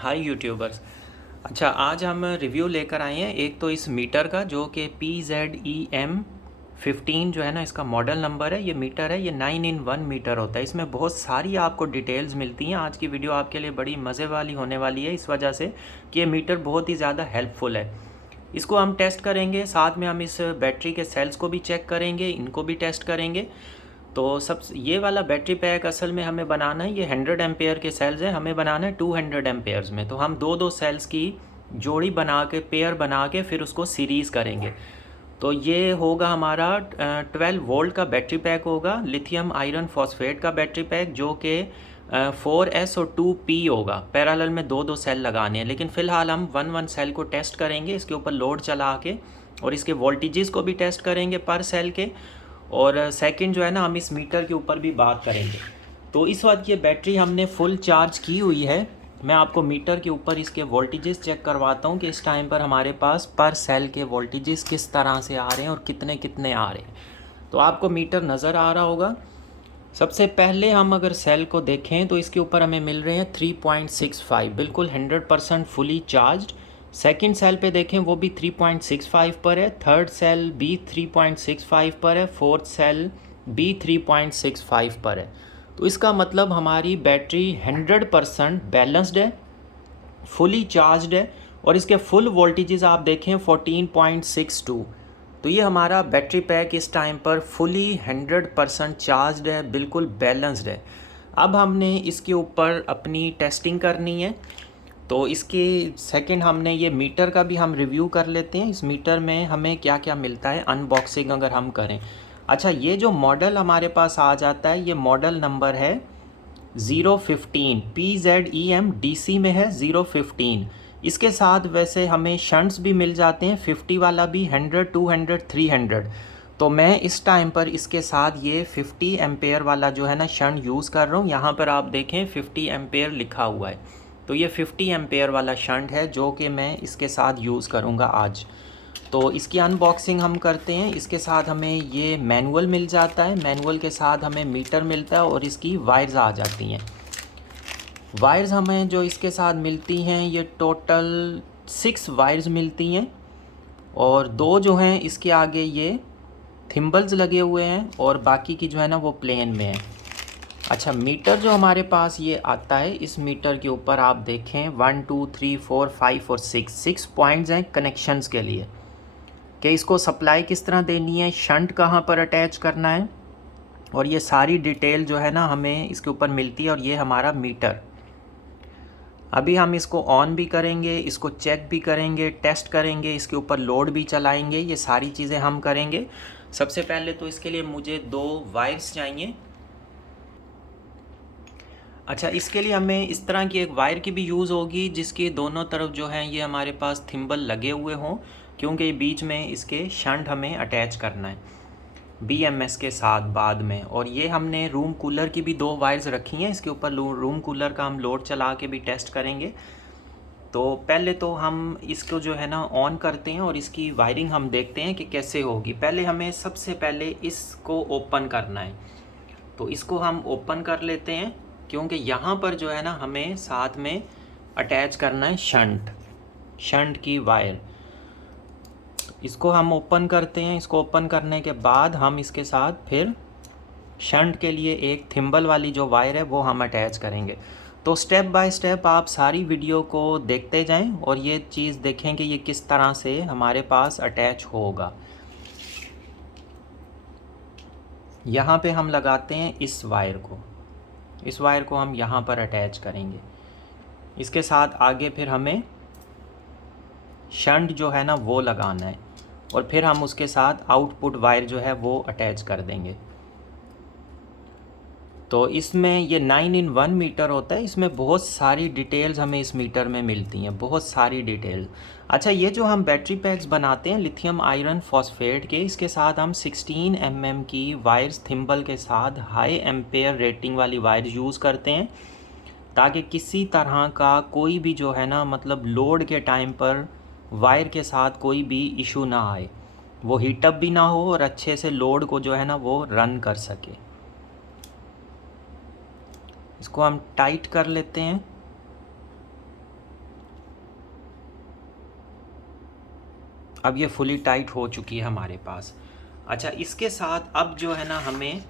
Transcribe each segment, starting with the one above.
हाय YouTubers. अच्छा, आज हम रिव्यू लेकर आए हैं एक तो इस मीटर का जो कि PZEM 15 जो है ना, इसका मॉडल नंबर है। ये मीटर है, ये 9 in 1 मीटर होता है। इसमें बहुत सारी आपको डिटेल्स मिलती हैं। आज की वीडियो आपके लिए बड़ी मज़े वाली होने वाली है, इस वजह से कि ये मीटर बहुत ही ज़्यादा हेल्पफुल है। इसको हम टेस्ट करेंगे, साथ में हम इस बैटरी के सेल्स को भी चेक करेंगे, इनको भी टेस्ट करेंगे। तो सब ये वाला बैटरी पैक असल में हमें बनाना है, ये 100 एम्पेयर के सेल्स हैं, हमें बनाना है 200 एम्पेयर्स में। तो हम दो दो सेल्स की जोड़ी बना के, पेयर बना के फिर उसको सीरीज़ करेंगे। तो ये होगा हमारा 12 वोल्ट का बैटरी पैक होगा, लिथियम आयरन फॉस्फेट का बैटरी पैक, जो कि 4S और 2P होगा। पैरेलल में दो दो सेल लगाने हैं, लेकिन फ़िलहाल हम वन वन सेल को टेस्ट करेंगे, इसके ऊपर लोड चला के, और इसके वोल्टेजेस को भी टेस्ट करेंगे पर सेल के। और सेकंड जो है ना, हम इस मीटर के ऊपर भी बात करेंगे। तो इस वक्त ये बैटरी हमने फुल चार्ज की हुई है। मैं आपको मीटर के ऊपर इसके वोल्टेजेस चेक करवाता हूँ कि इस टाइम पर हमारे पास पर सेल के वोल्टेजेस किस तरह से आ रहे हैं और कितने कितने आ रहे हैं। तो आपको मीटर नज़र आ रहा होगा। सबसे पहले हम अगर सेल को देखें तो इसके ऊपर हमें मिल रहे हैं 3.65, बिल्कुल 100% फुली चार्ज। सेकंड सेल पे देखें, वो भी 3.65 पर है। थर्ड सेल भी 3.65 पर है। फोर्थ सेल भी 3.65 पर है। तो इसका मतलब हमारी बैटरी 100% बैलेंस्ड है, फुली चार्ज्ड है। और इसके फुल वोल्टेजेस आप देखें 14.62। तो ये हमारा बैटरी पैक इस टाइम पर फुली 100% चार्ज्ड है, बिल्कुल बैलेंस्ड है। अब हमने इसके ऊपर अपनी टेस्टिंग करनी है। तो इसके सेकंड हमने ये मीटर का भी हम रिव्यू कर लेते हैं। इस मीटर में हमें क्या क्या मिलता है, अनबॉक्सिंग अगर हम करें। अच्छा, ये जो मॉडल हमारे पास आ जाता है, ये मॉडल नंबर है 015, PZEM DC में है 015। इसके साथ वैसे हमें शंट्स भी मिल जाते हैं, 50 वाला भी, 100, 200, 300। तो मैं इस टाइम पर इसके साथ ये 50 एम्पेयर वाला जो है ना शंट यूज़ कर रहा हूँ। यहाँ पर आप देखें 50 एम्पेयर लिखा हुआ है। तो ये 50 एम्पेयर वाला शंट है जो कि मैं इसके साथ यूज़ करूँगा आज। तो इसकी अनबॉक्सिंग हम करते हैं। इसके साथ हमें ये मैनुअल मिल जाता है, मैनुअल के साथ हमें मीटर मिलता है और इसकी वायर्स आ जाती हैं। वायर्स हमें जो इसके साथ मिलती हैं, ये टोटल 6 वायर्स मिलती हैं, और दो जो हैं इसके आगे ये थिम्बल्स लगे हुए हैं, और बाकी की जो है ना वो प्लेन में है। अच्छा, मीटर जो हमारे पास ये आता है, इस मीटर के ऊपर आप देखें 1 2 3 4 5 और 6 पॉइंट्स हैं कनेक्शंस के लिए, कि इसको सप्लाई किस तरह देनी है, शंट कहाँ पर अटैच करना है, और ये सारी डिटेल जो है ना हमें इसके ऊपर मिलती है। और ये हमारा मीटर, अभी हम इसको ऑन भी करेंगे, इसको चेक भी करेंगे, टेस्ट करेंगे, इसके ऊपर लोड भी चलाएंगे, ये सारी चीज़ें हम करेंगे। सबसे पहले तो इसके लिए मुझे 2 वायर्स चाहिए। अच्छा, इसके लिए हमें इस तरह की एक वायर की भी यूज़ होगी जिसकी दोनों तरफ जो हैं ये हमारे पास थिम्बल लगे हुए हों, क्योंकि बीच में इसके शंट हमें अटैच करना है BMS के साथ बाद में। और ये हमने रूम कूलर की भी 2 वायर्स रखी हैं, इसके ऊपर रूम कूलर का हम लोड चला के भी टेस्ट करेंगे। तो पहले तो हम इसको जो है ना ऑन करते हैं और इसकी वायरिंग हम देखते हैं कि कैसे होगी। पहले हमें सबसे पहले इसको ओपन करना है, तो इसको हम ओपन कर लेते हैं, क्योंकि यहाँ पर जो है ना हमें साथ में अटैच करना है शंट की वायर। इसको हम ओपन करते हैं। इसको ओपन करने के बाद हम इसके साथ फिर शंट के लिए एक थिम्बल वाली जो वायर है वो हम अटैच करेंगे। तो स्टेप बाय स्टेप आप सारी वीडियो को देखते जाएं और ये चीज़ देखें कि ये किस तरह से हमारे पास अटैच होगा। यहाँ पे हम लगाते हैं इस वायर को हम यहाँ पर अटैच करेंगे। इसके साथ आगे फिर हमें शंट जो है ना वो लगाना है, और फिर हम उसके साथ आउटपुट वायर जो है वो अटैच कर देंगे। तो इसमें ये 9 in 1 मीटर होता है, इसमें बहुत सारी डिटेल्स हमें इस मीटर में मिलती हैं, बहुत सारी डिटेल। अच्छा, ये जो हम बैटरी पैक्स बनाते हैं लिथियम आयरन फॉस्फेट के, इसके साथ हम 16 mm की वायर्स थिम्बल के साथ हाई एम्पेयर रेटिंग वाली वायर यूज़ करते हैं, ताकि किसी तरह का कोई भी जो है ना, मतलब लोड के टाइम पर वायर के साथ कोई भी इशू ना आए, वो हीटअप भी ना हो और अच्छे से लोड को जो है ना वो रन कर सके। इसको हम टाइट कर लेते हैं। अब ये फुली टाइट हो चुकी है हमारे पास। अच्छा, इसके साथ अब जो है ना हमें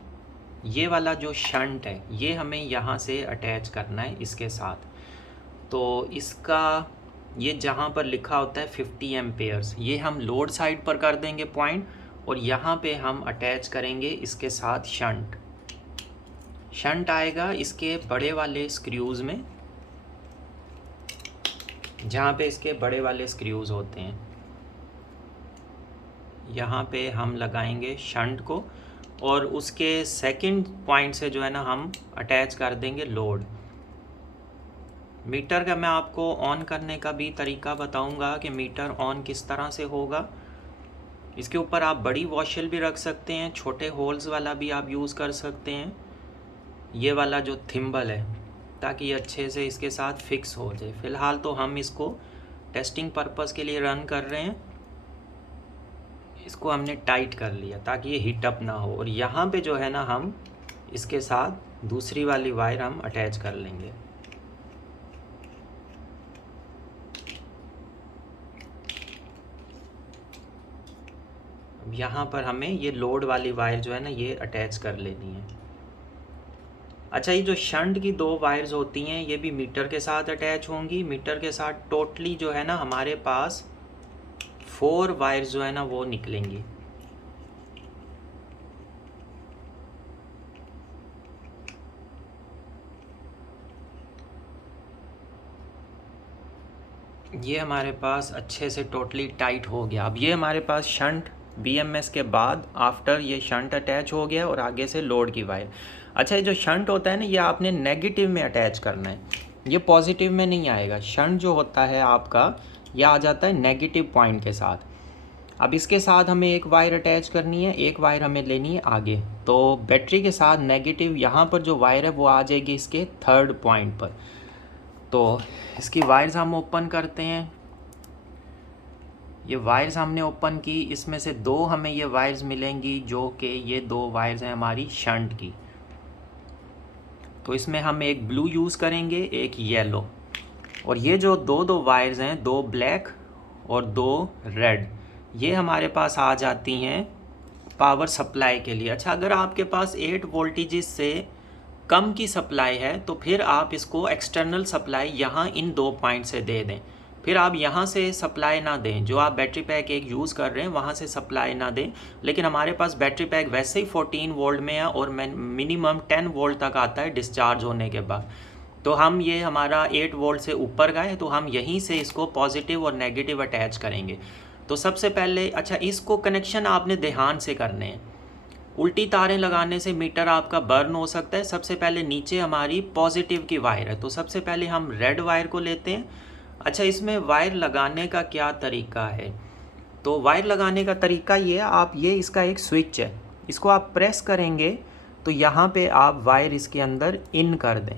ये वाला जो शंट है ये हमें यहाँ से अटैच करना है इसके साथ। तो इसका ये जहाँ पर लिखा होता है 50 एम्पेयर्स, ये हम लोड साइड पर कर देंगे पॉइंट, और यहाँ पे हम अटैच करेंगे इसके साथ शंट। शंट आएगा इसके बड़े वाले स्क्रूज़ में, जहाँ पे इसके बड़े वाले स्क्रूज़ होते हैं, यहाँ पे हम लगाएंगे शंट को, और उसके सेकंड पॉइंट से जो है ना हम अटैच कर देंगे लोड। मीटर का मैं आपको ऑन करने का भी तरीका बताऊंगा कि मीटर ऑन किस तरह से होगा। इसके ऊपर आप बड़ी वॉशल भी रख सकते हैं, छोटे होल्स वाला भी आप यूज़ कर सकते हैं, ये वाला जो थिम्बल है, ताकि ये अच्छे से इसके साथ फिक्स हो जाए। फ़िलहाल तो हम इसको टेस्टिंग पर्पस के लिए रन कर रहे हैं। इसको हमने टाइट कर लिया ताकि ये हीट अप ना हो, और यहाँ पे जो है ना हम इसके साथ दूसरी वाली वायर हम अटैच कर लेंगे। अब यहाँ पर हमें ये लोड वाली वायर जो है ना ये अटैच कर लेनी है। अच्छा, ये जो शंट की 2 वायर्स होती हैं ये भी मीटर के साथ अटैच होंगी। मीटर के साथ टोटली जो है ना हमारे पास 4 वायर्स जो है ना वो निकलेंगी। ये हमारे पास अच्छे से टोटली टाइट हो गया। अब ये हमारे पास शंट BMS के बाद आफ्टर ये शंट अटैच हो गया, और आगे से लोड की वायर। अच्छा, ये जो शंट होता है ना ये आपने नेगेटिव में अटैच करना है, ये पॉजिटिव में नहीं आएगा। शंट जो होता है आपका ये आ जाता है नेगेटिव पॉइंट के साथ। अब इसके साथ हमें एक वायर अटैच करनी है, एक वायर हमें लेनी है आगे। तो बैटरी के साथ नेगेटिव यहाँ पर जो वायर है वो आ जाएगी इसके 3rd पॉइंट पर। तो इसकी वायर्स हम ओपन करते हैं। ये वायर्स हमने ओपन की, इसमें से 2 हमें ये वायर्स मिलेंगी जो कि ये 2 वायर्स हैं हमारी शंट की। तो इसमें हम एक ब्लू यूज़ करेंगे, एक येलो, और ये जो दो वायर्स हैं, 2 ब्लैक और 2 रेड, ये हमारे पास आ जाती हैं पावर सप्लाई के लिए। अच्छा, अगर आपके पास 8 वोल्टेजेस से कम की सप्लाई है तो फिर आप इसको एक्सटर्नल सप्लाई यहाँ इन 2 पॉइंट से दे दें। फिर आप यहाँ से सप्लाई ना दें, जो आप बैटरी पैक एक यूज़ कर रहे हैं वहाँ से सप्लाई ना दें। लेकिन हमारे पास बैटरी पैक वैसे ही 14 वोल्ट में है, और मिनिमम 10 वोल्ट तक आता है डिस्चार्ज होने के बाद। तो हम ये हमारा 8 वोल्ट से ऊपर का है, तो हम यहीं से इसको पॉजिटिव और नेगेटिव अटैच करेंगे। तो सबसे पहले, अच्छा, इसको कनेक्शन आपने ध्यान से करने हैं। उल्टी तारें लगाने से मीटर आपका बर्न हो सकता है। सबसे पहले नीचे हमारी पॉजिटिव की वायर है, तो सबसे पहले हम रेड वायर को लेते हैं। अच्छा, इसमें वायर लगाने का क्या तरीका है? तो वायर लगाने का तरीका ये है, आप ये इसका एक स्विच है, इसको आप प्रेस करेंगे तो यहाँ पे आप वायर इसके अंदर इन कर दें।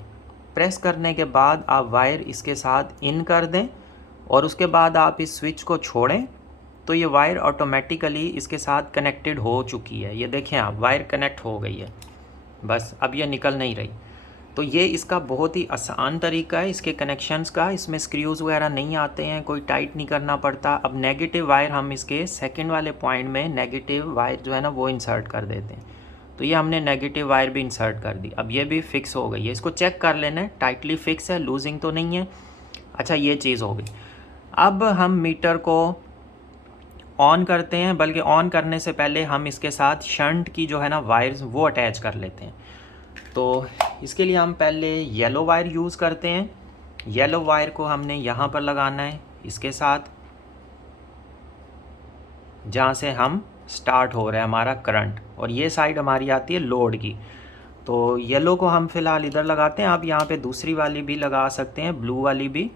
प्रेस करने के बाद आप वायर इसके साथ इन कर दें, और उसके बाद आप इस स्विच को छोड़ें तो ये वायर ऑटोमेटिकली इसके साथ कनेक्टेड हो चुकी है। ये देखें आप, वायर कनेक्ट हो गई है, बस अब ये निकल नहीं रही। तो ये इसका बहुत ही आसान तरीका है इसके कनेक्शंस का। इसमें स्क्रूज़ वगैरह नहीं आते हैं, कोई टाइट नहीं करना पड़ता। अब नेगेटिव वायर हम इसके सेकंड वाले पॉइंट में नेगेटिव वायर जो है ना वो इंसर्ट कर देते हैं। तो ये हमने नेगेटिव वायर भी इंसर्ट कर दी। अब ये भी फिक्स हो गई है, इसको चेक कर लेना है टाइटली फिक्स है, लूजिंग तो नहीं है। अच्छा, ये चीज़ हो गई। अब हम मीटर को ऑन करते हैं, बल्कि ऑन करने से पहले हम इसके साथ शंट की जो है ना वायर्स वो अटैच कर लेते हैं। तो इसके लिए हम पहले येलो वायर यूज़ करते हैं। येलो वायर को हमने यहाँ पर लगाना है इसके साथ, जहाँ से हम स्टार्ट हो रहा है हमारा करंट, और ये साइड हमारी आती है लोड की। तो येलो को हम फ़िलहाल इधर लगाते हैं। आप यहाँ पे दूसरी वाली भी लगा सकते हैं, ब्लू वाली भी,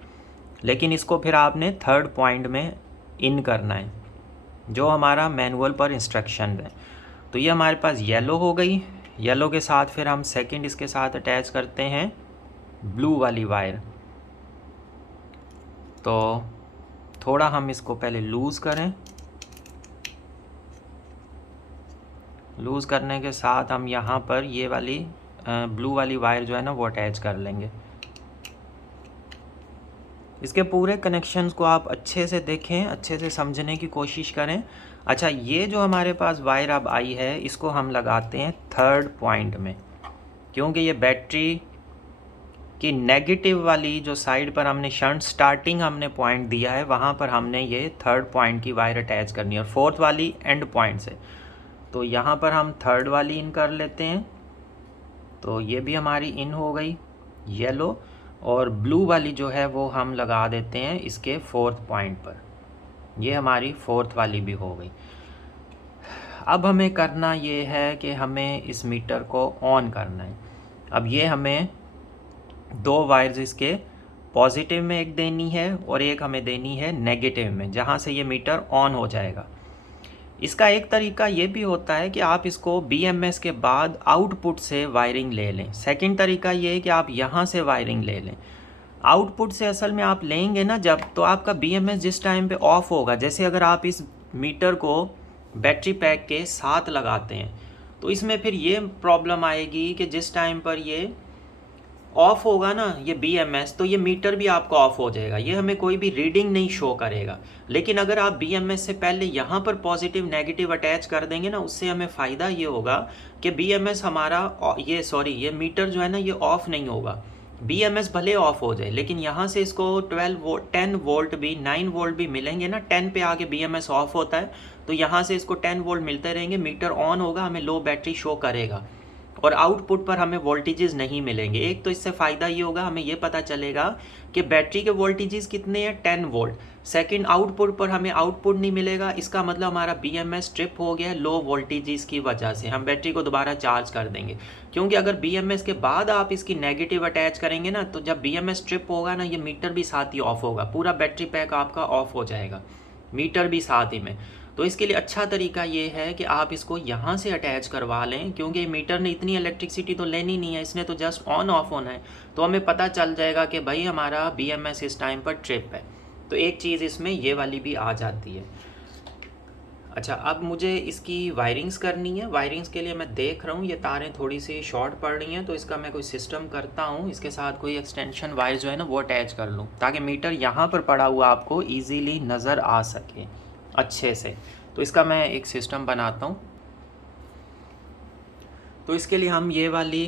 लेकिन इसको फिर आपने 3rd पॉइंट में इन करना है जो हमारा मैनुअल पर इंस्ट्रक्शन है। तो ये हमारे पास येलो हो गई। येलो के साथ फिर हम सेकंड इसके साथ अटैच करते हैं ब्लू वाली वायर। तो थोड़ा हम इसको पहले लूज़ करें, लूज़ करने के साथ हम यहाँ पर ये वाली ब्लू वाली वायर जो है ना वो अटैच कर लेंगे। इसके पूरे कनेक्शंस को आप अच्छे से देखें, अच्छे से समझने की कोशिश करें। अच्छा, ये जो हमारे पास वायर अब आई है इसको हम लगाते हैं थर्ड पॉइंट में, क्योंकि ये बैटरी कि नेगेटिव वाली जो साइड पर हमने शंट स्टार्टिंग हमने पॉइंट दिया है वहाँ पर हमने ये थर्ड पॉइंट की वायर अटैच करनी है और फोर्थ वाली एंड पॉइंट से। तो यहाँ पर हम थर्ड वाली इन कर लेते हैं, तो ये भी हमारी इन हो गई येलो, और ब्लू वाली जो है वो हम लगा देते हैं इसके फोर्थ पॉइंट पर। ये हमारी फोर्थ वाली भी हो गई। अब हमें करना ये है कि हमें इस मीटर को ऑन करना है। अब ये हमें दो वायर्स इसके पॉजिटिव में एक देनी है और एक हमें देनी है नेगेटिव में, जहाँ से ये मीटर ऑन हो जाएगा। इसका एक तरीका ये भी होता है कि आप इसको BMS के बाद आउटपुट से वायरिंग ले लें। सेकंड तरीका ये है कि आप यहाँ से वायरिंग ले लें। आउटपुट से असल में आप लेंगे ना जब, तो आपका BMS जिस टाइम पे ऑफ होगा, जैसे अगर आप इस मीटर को बैटरी पैक के साथ लगाते हैं तो इसमें फिर ये प्रॉब्लम आएगी कि जिस टाइम पर ये ऑफ होगा ना ये BMS, तो ये मीटर भी आपका ऑफ हो जाएगा, ये हमें कोई भी रीडिंग नहीं शो करेगा। लेकिन अगर आप BMS से पहले यहाँ पर पॉजिटिव नेगेटिव अटैच कर देंगे ना, उससे हमें फ़ायदा ये होगा कि BMS हमारा ये मीटर जो है ना ये ऑफ़ नहीं होगा। BMS भले ऑफ हो जाए लेकिन यहाँ से इसको 10 वोल्ट भी 9 वोल्ट भी मिलेंगे ना। 10 पे आके BMS ऑफ होता है तो यहाँ से इसको 10 वोल्ट मिलते रहेंगे, मीटर ऑन होगा, हमें लो बैटरी शो करेगा और आउटपुट पर हमें वोल्टेजेस नहीं मिलेंगे। एक तो इससे फ़ायदा ये होगा, हमें ये पता चलेगा कि बैटरी के वोल्टेजेस कितने हैं, 10 वोल्ट। सेकंड, आउटपुट पर हमें आउटपुट नहीं मिलेगा, इसका मतलब हमारा BMS ट्रिप हो गया लो वोल्टेजेस की वजह से। हम बैटरी को दोबारा चार्ज कर देंगे, क्योंकि अगर BMS के बाद आप इसकी नेगेटिव अटैच करेंगे ना, तो जब BMS ट्रिप होगा ना ये मीटर भी साथ ही ऑफ होगा, पूरा बैटरी पैक आपका ऑफ हो जाएगा, मीटर भी साथ ही में। तो इसके लिए अच्छा तरीका ये है कि आप इसको यहाँ से अटैच करवा लें, क्योंकि मीटर ने इतनी इलेक्ट्रिसिटी तो लेनी नहीं है, इसने तो जस्ट ऑन ऑफ होना है। तो हमें पता चल जाएगा कि भाई हमारा BMS इस टाइम पर ट्रिप है। तो एक चीज़ इसमें ये वाली भी आ जाती है। अच्छा, अब मुझे इसकी वायरिंग्स करनी है। वायरिंग्स के लिए मैं देख रहा हूँ ये तारें थोड़ी सी शॉर्ट पड़ रही हैं, तो इसका मैं कोई सिस्टम करता हूँ, इसके साथ कोई एक्सटेंशन वायर जो है ना वो अटैच कर लूँ, ताकि मीटर यहाँ पर पड़ा हुआ आपको ईजीली नज़र आ सके अच्छे से। तो इसका मैं एक सिस्टम बनाता हूँ। तो इसके लिए हम ये वाली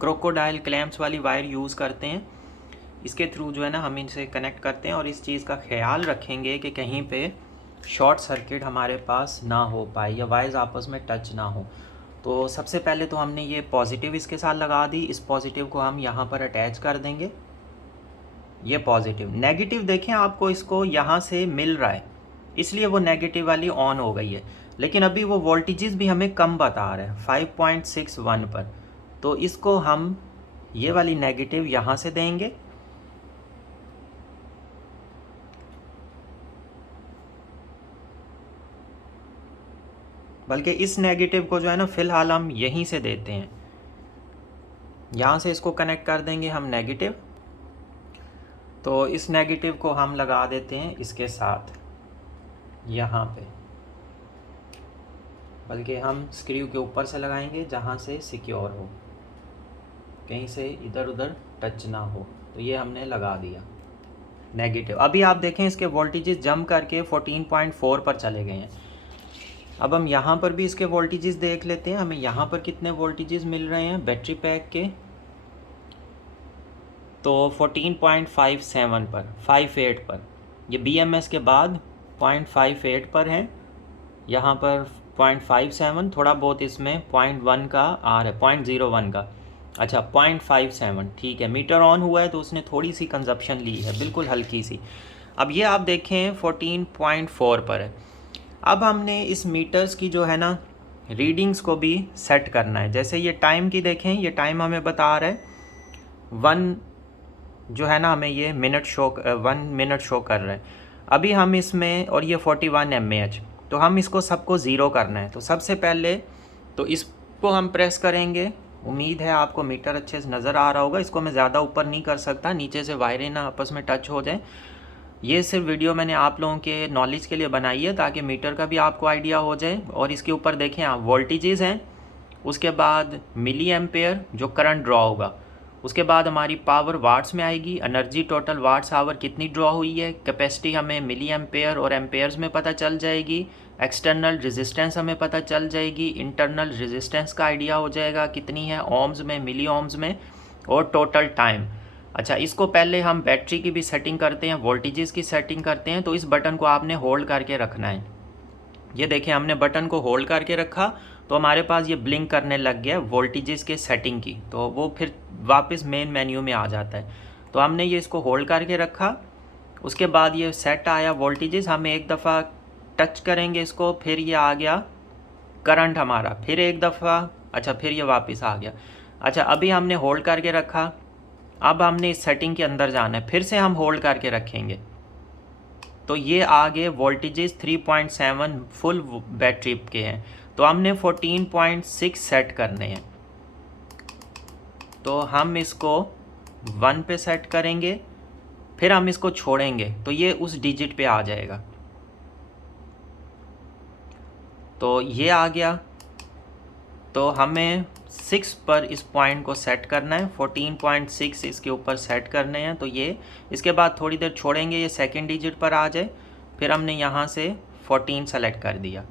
क्रोकोडाइल क्लैम्प्स वाली वायर यूज़ करते हैं। इसके थ्रू जो है ना हम इनसे कनेक्ट करते हैं और इस चीज़ का ख्याल रखेंगे कि कहीं पे शॉर्ट सर्किट हमारे पास ना हो पाए या वायर्स आपस में टच ना हो। तो सबसे पहले तो हमने ये पॉजिटिव इसके साथ लगा दी, इस पॉजिटिव को हम यहाँ पर अटैच कर देंगे, ये पॉजिटिव। नेगेटिव देखें आपको इसको यहाँ से मिल रहा है, इसलिए वो नेगेटिव वाली ऑन हो गई है, लेकिन अभी वो वोल्टेजेस भी हमें कम बता रहे हैं 5.61 पर। तो इसको हम ये वाली नेगेटिव यहाँ से देंगे, बल्कि इस नेगेटिव को जो है ना फ़िलहाल हम यहीं से देते हैं, यहाँ से इसको कनेक्ट कर देंगे हम नेगेटिव। तो इस नेगेटिव को हम लगा देते हैं इसके साथ यहाँ पे, बल्कि हम स्क्रू के ऊपर से लगाएंगे जहाँ से सिक्योर हो, कहीं से इधर उधर टच ना हो। तो ये हमने लगा दिया नेगेटिव। अभी आप देखें इसके वोल्टेजेस जंप करके 14.4 पर चले गए हैं। अब हम यहाँ पर भी इसके वोल्टेजेस देख लेते हैं, हमें यहाँ पर कितने वोल्टेजेस मिल रहे हैं बैटरी पैक के। तो 14.57 पर 58 पर, ये BMS के बाद 0.58 पर हैं, यहाँ पर 0.57, थोड़ा बहुत इसमें 0.1 का आ रहा है, 0.01 का। अच्छा 0.57 ठीक है, मीटर ऑन हुआ है तो उसने थोड़ी सी कंजप्शन ली है, बिल्कुल हल्की सी। अब ये आप देखें 14.4 पर है। अब हमने इस मीटर्स की जो है ना रीडिंग्स को भी सेट करना है। जैसे ये टाइम की देखें, ये टाइम हमें बता रहा है 1 जो है ना, हमें ये 1 मिनट शो कर रहा है अभी हम इसमें, और ये 41 mAh। तो हम इसको सबको ज़ीरो करना है। तो सबसे पहले तो इसको हम प्रेस करेंगे, उम्मीद है आपको मीटर अच्छे से नज़र आ रहा होगा। इसको मैं ज़्यादा ऊपर नहीं कर सकता, नीचे से वायरें ना आपस में टच हो जाए। ये सिर्फ वीडियो मैंने आप लोगों के नॉलेज के लिए बनाई है, ताकि मीटर का भी आपको आइडिया हो जाए। और इसके ऊपर देखें आप वोल्टेजेस हैं, उसके बाद मिली एम्पेयर जो करंट ड्रॉ होगा, उसके बाद हमारी पावर वाट्स में आएगी, एनर्जी टोटल वाट्स आवर कितनी ड्रॉ हुई है, कैपेसिटी हमें मिली एम्पेयर और एम्पेयर्स में पता चल जाएगी, एक्सटर्नल रेजिस्टेंस हमें पता चल जाएगी, इंटरनल रेजिस्टेंस का आइडिया हो जाएगा कितनी है ओम्स में, मिली ओम्स में, और टोटल टाइम। अच्छा, इसको पहले हम बैटरी की भी सेटिंग करते हैं, वोल्टेजेस की सेटिंग करते हैं। तो इस बटन को आपने होल्ड करके रखना है। ये देखें, हमने बटन को होल्ड करके रखा तो हमारे पास ये ब्लिंक करने लग गया वोल्टेजेस के सेटिंग की, तो वो फिर वापस मेन मेन्यू में आ जाता है। तो हमने ये इसको होल्ड करके रखा, उसके बाद ये सेट आया वोल्टेजेस, हम एक दफ़ा टच करेंगे इसको, फिर ये आ गया करंट हमारा, फिर एक दफ़ा, अच्छा फिर ये वापस आ गया। अच्छा, अभी हमने होल्ड करके रखा, अब हमने इस सेटिंग के अंदर जाना है, फिर से हम होल्ड करके रखेंगे तो ये आगे वोल्टेजेस 3.7 फुल बैटरी के हैं, तो हमने 14.6 सेट करने हैं। तो हम इसको 1 पे सेट करेंगे, फिर हम इसको छोड़ेंगे तो ये उस डिजिट पे आ जाएगा। तो ये आ गया, तो हमें 6 पर इस पॉइंट को सेट करना है, 14.6 इसके ऊपर सेट करने हैं। तो ये इसके बाद थोड़ी देर छोड़ेंगे, ये सेकंड डिजिट पर आ जाए, फिर हमने यहाँ से 14 सेलेक्ट कर दिया,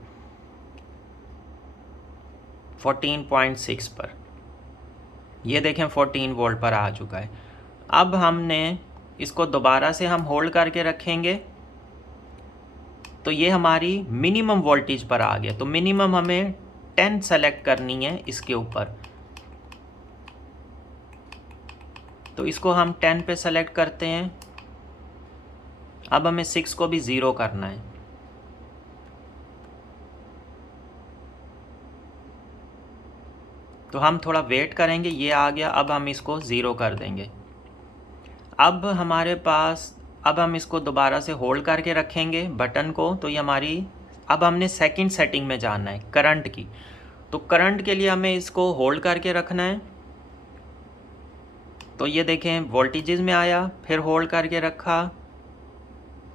14.6 पर, ये देखें 14 वोल्ट पर आ चुका है। अब हमने इसको दोबारा से हम होल्ड करके रखेंगे तो ये हमारी मिनिमम वोल्टेज पर आ गया। तो मिनिमम हमें 10 सेलेक्ट करनी है इसके ऊपर, तो इसको हम 10 पे सेलेक्ट करते हैं। अब हमें 6 को भी 0 करना है, तो हम थोड़ा वेट करेंगे, ये आ गया, अब हम इसको 0 कर देंगे। अब हमारे पास, अब हम इसको दोबारा से होल्ड करके रखेंगे बटन को, तो ये हमारी, अब हमने सेकंड सेटिंग में जाना है करंट की। तो करंट के लिए हमें इसको होल्ड करके रखना है, तो ये देखें वोल्टेजेस में आया, फिर होल्ड करके रखा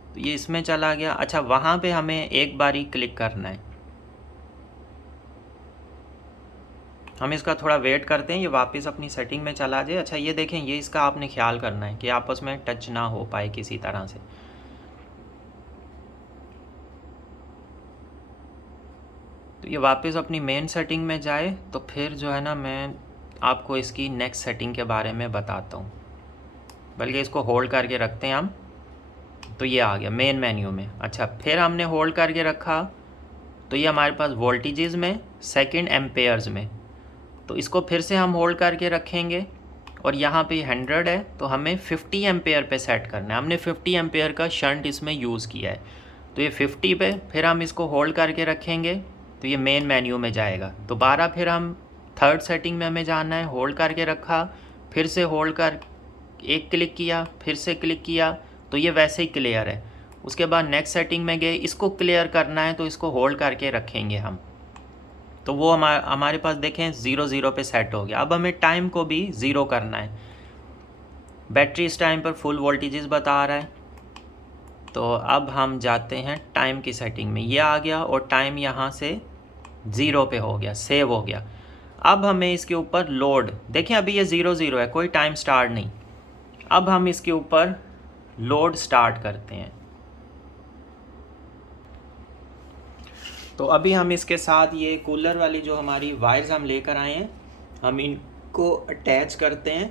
तो ये इसमें चला गया। अच्छा, वहाँ पे हमें एक बारी क्लिक करना है, हम इसका थोड़ा वेट करते हैं, ये वापस अपनी सेटिंग में चला जाए। अच्छा, ये देखें, ये इसका आपने ख्याल करना है कि आपस में टच ना हो पाए किसी तरह से। तो ये वापस अपनी मेन सेटिंग में जाए, तो फिर जो है ना मैं आपको इसकी नेक्स्ट सेटिंग के बारे में बताता हूँ, बल्कि इसको होल्ड करके रखते हैं हम। तो ये आ गया मेन मेन्यू में। अच्छा, फिर हमने होल्ड करके रखा तो ये हमारे पास वोल्टेजेस में, सेकंड एम्पेयर्स में, तो इसको फिर से हम होल्ड करके रखेंगे और यहाँ पे 100 है तो हमें 50 एम्पेयर पे सेट करना है। हमने 50 एम्पेयर का शंट इसमें यूज़ किया है, तो ये 50 पे, फिर हम इसको होल्ड करके रखेंगे तो ये मेन मेन्यू में जाएगा। दोबारा फिर हम थर्ड सेटिंग में हमें जाना है, होल्ड करके रखा, फिर से होल्ड कर एक क्लिक किया, फिर से क्लिक किया, तो ये वैसे ही क्लियर है। उसके बाद नेक्स्ट सेटिंग में गए, इसको क्लियर करना है तो इसको होल्ड करके रखेंगे हम, तो वो हमारे पास देखें 0 पे सेट हो गया। अब हमें टाइम को भी 0 करना है, बैटरी इस टाइम पर फुल वोल्टेजेस बता रहा है, तो अब हम जाते हैं टाइम की सेटिंग में, ये आ गया और टाइम यहाँ से 0 पे हो गया, सेव हो गया। अब हमें इसके ऊपर लोड, देखें अभी ये 0 है, कोई टाइम स्टार्ट नहीं। अब हम इसके ऊपर लोड स्टार्ट करते हैं, तो अभी हम इसके साथ ये कूलर वाली जो हमारी वायर्स हम लेकर आए हैं, हम इनको अटैच करते हैं।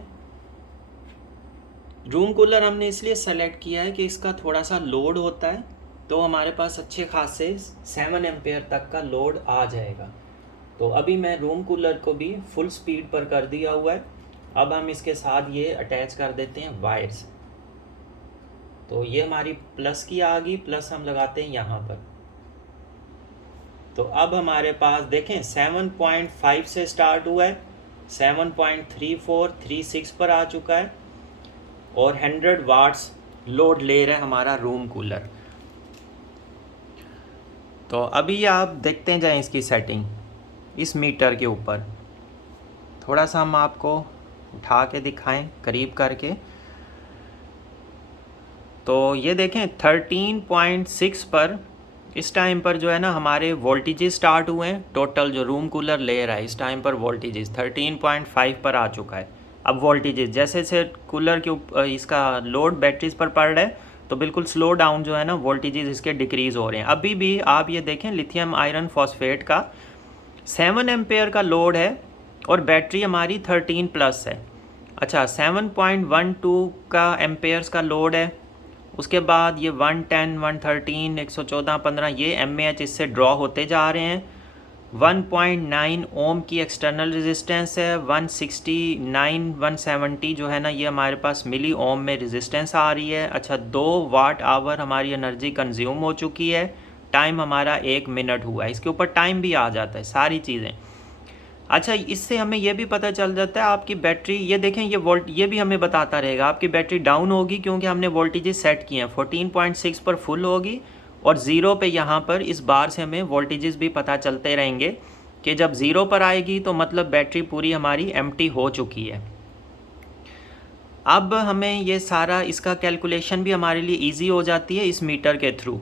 रूम कूलर हमने इसलिए सेलेक्ट किया है कि इसका थोड़ा सा लोड होता है, तो हमारे पास अच्छे खासे 7 एम्पेयर तक का लोड आ जाएगा। तो अभी मैं रूम कूलर को भी फुल स्पीड पर कर दिया हुआ है। अब हम इसके साथ ये अटैच कर देते हैं वायर्स, तो ये हमारी प्लस की आ गई, प्लस हम लगाते हैं यहाँ पर। तो अब हमारे पास देखें 7.5 से स्टार्ट हुआ है, 7.3436 पर आ चुका है और 100 वाट्स लोड ले रहा है हमारा रूम कूलर। तो अभी आप देखते जाएं इसकी सेटिंग इस मीटर के ऊपर, थोड़ा सा हम आपको उठा के दिखाएं करीब करके। तो ये देखें 13.6 पर इस टाइम पर जो है ना हमारे वोल्टेजेस स्टार्ट हुए हैं। टोटल जो रूम कूलर ले रहा है इस टाइम पर वोल्टेजेस 13.5 पर आ चुका है, अब वोल्टेजेस जैसे जैसे कूलर के इसका लोड बैटरीज पर पड़ रहा है तो बिल्कुल स्लो डाउन जो है ना वोल्टेजेस इसके डिक्रीज़ हो रहे हैं। अभी भी आप ये देखें लिथियम आयरन फॉस्फेट का 7 एम्पेयर का लोड है और बैटरी हमारी 13 प्लस है। अच्छा 7.12 का एम्पेयर्स का लोड है, उसके बाद ये 110, 113, 114, 15 ये mAh इससे ड्रॉ होते जा रहे हैं। 1.9 ओम की एक्सटर्नल रेजिस्टेंस है। 169, 170 जो है ना ये हमारे पास मिली ओम में रेजिस्टेंस आ रही है। अच्छा 2 वाट आवर हमारी एनर्जी कंज्यूम हो चुकी है। टाइम हमारा 1 मिनट हुआ है, इसके ऊपर टाइम भी आ जाता है सारी चीज़ें। अच्छा इससे हमें यह भी पता चल जाता है आपकी बैटरी, ये देखें ये भी हमें बताता रहेगा आपकी बैटरी डाउन होगी क्योंकि हमने वोल्टेजेस सेट किए हैं। 14.6 पर फुल होगी और 0 पे यहाँ पर इस बार से हमें वोल्टेजेस भी पता चलते रहेंगे कि जब 0 पर आएगी तो मतलब बैटरी पूरी हमारी एम्प्टी हो चुकी है। अब हमें ये सारा इसका कैलकुलेशन भी हमारे लिए ईजी हो जाती है इस मीटर के थ्रू,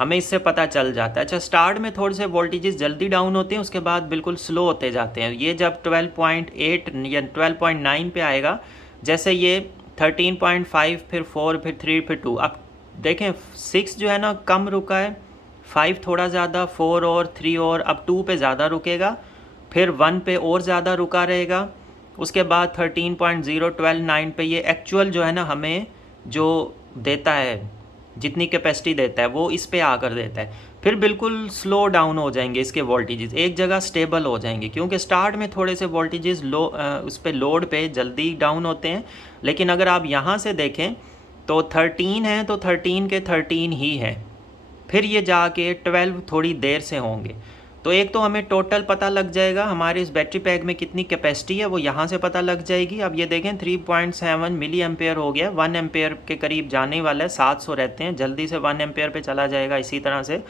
हमें इससे पता चल जाता है। अच्छा स्टार्ट में थोड़े से वोल्टेजेस जल्दी डाउन होते हैं, उसके बाद बिल्कुल स्लो होते जाते हैं। ये जब 12.8 या 12.9 पे आएगा, जैसे ये 13.5 फिर 4 फिर 3 फिर 2, अब देखें 6 जो है ना कम रुका है, 5 थोड़ा ज़्यादा, 4 और 3 और अब 2 पे ज़्यादा रुकेगा, फिर 1 पे और ज़्यादा रुका रहेगा, उसके बाद 13.0 12.9 पे ये एक्चुअल जो है ना हमें जो देता है जितनी कैपेसिटी देता है वो इस पे आकर देता है। फिर बिल्कुल स्लो डाउन हो जाएंगे इसके वोल्टेजेस, एक जगह स्टेबल हो जाएंगे क्योंकि स्टार्ट में थोड़े से वोल्टेजेस उस पे लोड पे जल्दी डाउन होते हैं। लेकिन अगर आप यहाँ से देखें तो 13 है तो 13 के 13 ही है, फिर ये जाके 12 थोड़ी देर से होंगे। तो एक तो हमें टोटल पता लग जाएगा हमारे इस बैटरी पैक में कितनी कैपेसिटी है वो यहाँ से पता लग जाएगी। अब ये देखें 3.7 मिली एम्पेयर हो गया, 1 एम्पेयर के करीब जाने वाला है। 700 रहते हैं, जल्दी से 1 एम्पेयर पे चला जाएगा इसी तरह से,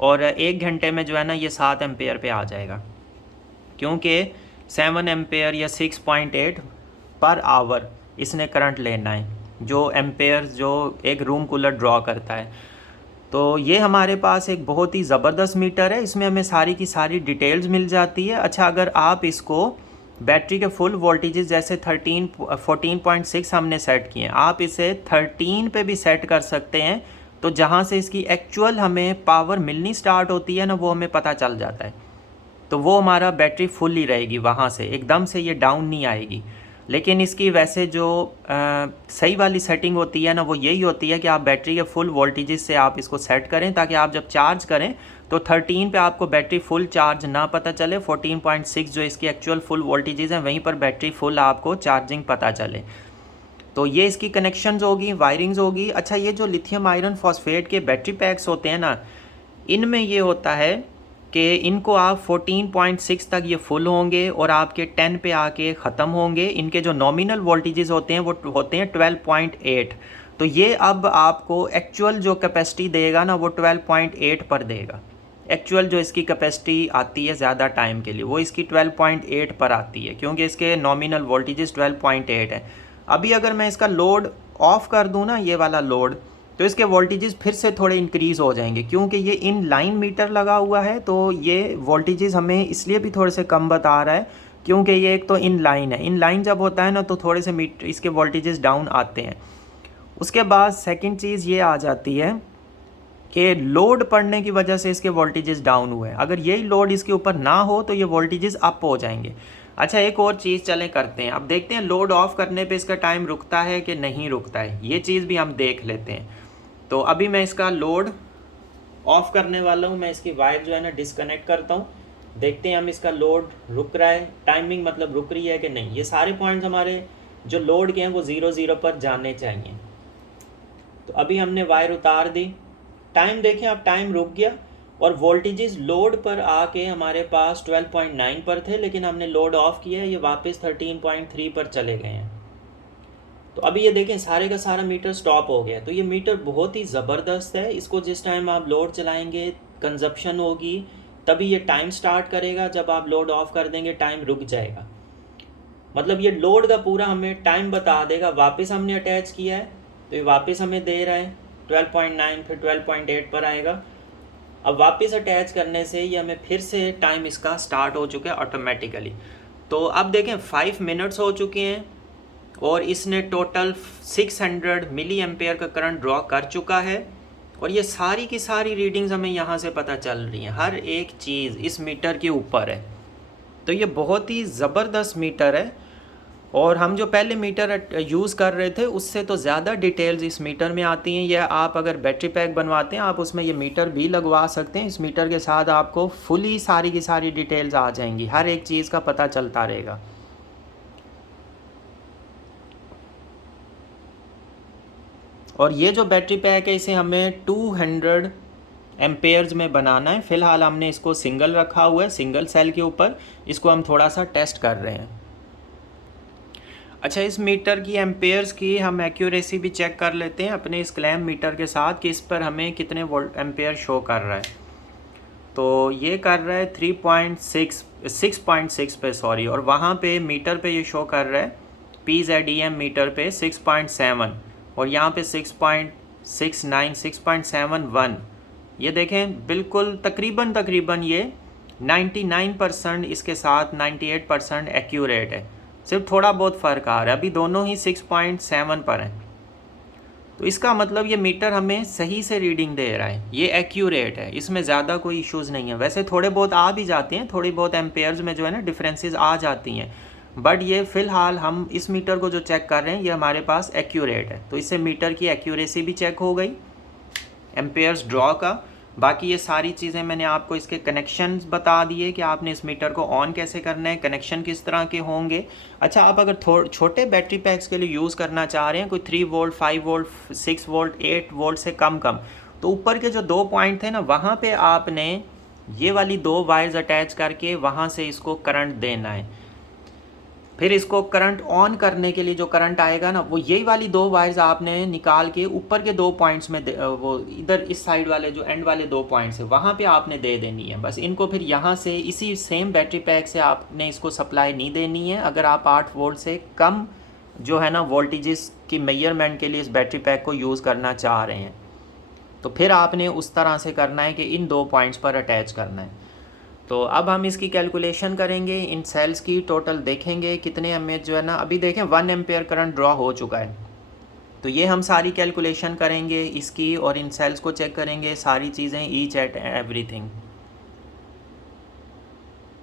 और 1 घंटे में जो है ना ये 7 एम्पेयर पे आ जाएगा क्योंकि 7 एम्पेयर या 6.8 पर आवर इसने करंट लेना है, जो एम्पेयर जो एक रूम कूलर ड्रॉ करता है। तो ये हमारे पास एक बहुत ही ज़बरदस्त मीटर है, इसमें हमें सारी की सारी डिटेल्स मिल जाती है। अच्छा अगर आप इसको बैटरी के फुल वोल्टेजेस जैसे 14.6 हमने सेट किए हैं, आप इसे 13 पे भी सेट कर सकते हैं, तो जहाँ से इसकी एक्चुअल हमें पावर मिलनी स्टार्ट होती है ना वो हमें पता चल जाता है। तो वो हमारा बैटरी फुल ही रहेगी, वहाँ से एकदम से ये डाउन नहीं आएगी। लेकिन इसकी वैसे जो सही वाली सेटिंग होती है ना वो यही होती है कि आप बैटरी के फुल वोल्टेजेस से आप इसको सेट करें ताकि आप जब चार्ज करें तो 13 पे आपको बैटरी फुल चार्ज ना पता चले, 14.6 जो इसकी एक्चुअल फुल वोल्टेजेस हैं वहीं पर बैटरी फुल आपको चार्जिंग पता चले। तो ये इसकी कनेक्शंस होगी, वायरिंग्स होगी। अच्छा ये जो लिथियम आयरन फॉस्फेट के बैटरी पैक्स होते हैं ना, इनमें ये होता है कि इनको आप 14.6 तक ये फुल होंगे और आपके 10 पे आके ख़त्म होंगे। इनके जो नॉमिनल वोल्टेजेस होते हैं वो होते हैं 12.8। तो ये अब आपको एक्चुअल जो कैपेसिटी देगा ना वो 12.8 पर देगा। एक्चुअल जो इसकी कैपेसिटी आती है ज़्यादा टाइम के लिए वो इसकी 12.8 पर आती है क्योंकि इसके नॉमिनल वोल्टेजेस 12.8 है। अभी अगर मैं इसका लोड ऑफ़ कर दूँ ना, ये वाला लोड, तो इसके वोल्टेजेस फिर से थोड़े इंक्रीज़ हो जाएंगे क्योंकि ये इन लाइन मीटर लगा हुआ है। तो ये वोल्टेजेस हमें इसलिए भी थोड़े से कम बता रहा है क्योंकि ये एक तो इन लाइन है, इन लाइन जब होता है ना तो थोड़े से मीटर इसके वोल्टेजेस डाउन आते हैं। उसके बाद सेकंड चीज़ ये आ जाती है कि लोड पड़ने की वजह से इसके वोल्टेजेस डाउन हुए हैं। अगर यही लोड इसके ऊपर ना हो तो ये वोल्टेजेस अप हो जाएंगे। अच्छा एक और चीज़ चलें करते हैं, अब देखते हैं लोड ऑफ करने पे इसका टाइम रुकता है कि नहीं रुकता है, ये चीज़ भी हम देख लेते हैं। तो अभी मैं इसका लोड ऑफ करने वाला हूँ, मैं इसकी वायर जो है ना डिस्कनेक्ट करता हूँ, देखते हैं हम इसका लोड रुक रहा है, टाइमिंग मतलब रुक रही है कि नहीं। ये सारे पॉइंट्स हमारे जो लोड के हैं वो 0 पर जाने चाहिए। तो अभी हमने वायर उतार दी, टाइम देखें अब टाइम रुक गया और वोल्टेजेस लोड पर आके हमारे पास 12.9 पर थे, लेकिन हमने लोड ऑफ किया है, ये वापस 13.3 पर चले गए हैं। तो अभी ये देखें सारे का सारा मीटर स्टॉप हो गया। तो ये मीटर बहुत ही ज़बरदस्त है, इसको जिस टाइम आप लोड चलाएंगे कंजप्शन होगी तभी ये टाइम स्टार्ट करेगा, जब आप लोड ऑफ कर देंगे टाइम रुक जाएगा। मतलब ये लोड का पूरा हमें टाइम बता देगा। वापस हमने अटैच किया है तो ये वापस हमें दे रहा है 12.9, फिर 12.8 पर आएगा। अब वापस अटैच करने से ये हमें फिर से टाइम इसका स्टार्ट हो चुका है ऑटोमेटिकली। तो अब देखें 5 मिनट्स हो चुके हैं और इसने टोटल 600 मिली एम्पेयर का करंट ड्रॉ कर चुका है। और ये सारी की सारी रीडिंग्स हमें यहाँ से पता चल रही हैं, हर एक चीज़ इस मीटर के ऊपर है। तो ये बहुत ही ज़बरदस्त मीटर है और हम जो पहले मीटर यूज़ कर रहे थे उससे तो ज़्यादा डिटेल्स इस मीटर में आती हैं। या आप अगर बैटरी पैक बनवाते हैं आप उसमें ये मीटर भी लगवा सकते हैं। इस मीटर के साथ आपको फुली सारी की सारी डिटेल्स आ जाएंगी, हर एक चीज़ का पता चलता रहेगा। और ये जो बैटरी पैक है इसे हमें 200 एम्पेयर्स में बनाना है। फ़िलहाल हमने इसको सिंगल रखा हुआ है, सिंगल सेल के ऊपर। इसको हम थोड़ा सा टेस्ट कर रहे हैं। अच्छा, इस मीटर की एम्पेयर्स की हम एक्यूरेसी भी चेक कर लेते हैं अपने इस क्लैम मीटर के साथ कि इस पर हमें कितने वोल्ट एम्पेयर शो कर रहा है। तो ये कर रहा है 6.6 पे सॉरी, और वहाँ पे मीटर पे ये शो कर रहा है PZEM मीटर पे 6.7 और यहाँ पे 6.69 6.71। ये देखें बिल्कुल तकरीबन ये 99% इसके साथ 98% एक्यूरेट है। सिर्फ थोड़ा बहुत फ़र्क आ रहा है, अभी दोनों ही 6.7 पर हैं। तो इसका मतलब ये मीटर हमें सही से रीडिंग दे रहा है, ये एक्यूरेट है, इसमें ज़्यादा कोई इश्यूज़ नहीं है। वैसे थोड़े बहुत आ भी जाते हैं, थोड़ी बहुत एम्पेयर्स में जो है ना डिफरेंसेस आ जाती हैं, बट ये फ़िलहाल हम इस मीटर को जो चेक कर रहे हैं ये हमारे पास एक्यूरेट है। तो इससे मीटर की एक्यूरेसी भी चेक हो गई, एम्पेयर्स ड्रॉ का। बाकी ये सारी चीज़ें मैंने आपको इसके कनेक्शंस बता दिए कि आपने इस मीटर को ऑन कैसे करना है, कनेक्शन किस तरह के होंगे। अच्छा, आप अगर छोटे बैटरी पैक्स के लिए यूज़ करना चाह रहे हैं, कोई 3 वोल्ट 5 वोल्ट 6 वोल्ट 8 वोल्ट से कम, तो ऊपर के जो 2 पॉइंट थे ना, वहाँ पे आपने ये वाली 2 वायर्स अटैच करके वहाँ से इसको करंट देना है। फिर इसको करंट ऑन करने के लिए जो करंट आएगा ना, वो यही वाली 2 वायर्स आपने निकाल के ऊपर के 2 पॉइंट्स में वो इधर इस साइड वाले जो एंड वाले 2 पॉइंट्स है वहाँ पे आपने दे देनी है। बस इनको फिर यहाँ से इसी सेम बैटरी पैक से आपने इसको सप्लाई नहीं देनी है। अगर आप 8 वोल्ट से कम जो है ना वोल्टेजेस की मेजरमेंट के लिए इस बैटरी पैक को यूज़ करना चाह रहे हैं, तो फिर आपने उस तरह से करना है कि इन 2 पॉइंट्स पर अटैच करना है। तो अब हम इसकी कैलकुलेशन करेंगे, इन सेल्स की टोटल देखेंगे कितने एमएच जो है ना, अभी देखें 1 एम्पेयर करंट ड्रॉ हो चुका है। तो ये हम सारी कैलकुलेशन करेंगे इसकी और इन सेल्स को चेक करेंगे, सारी चीज़ें ईच एट एवरीथिंग।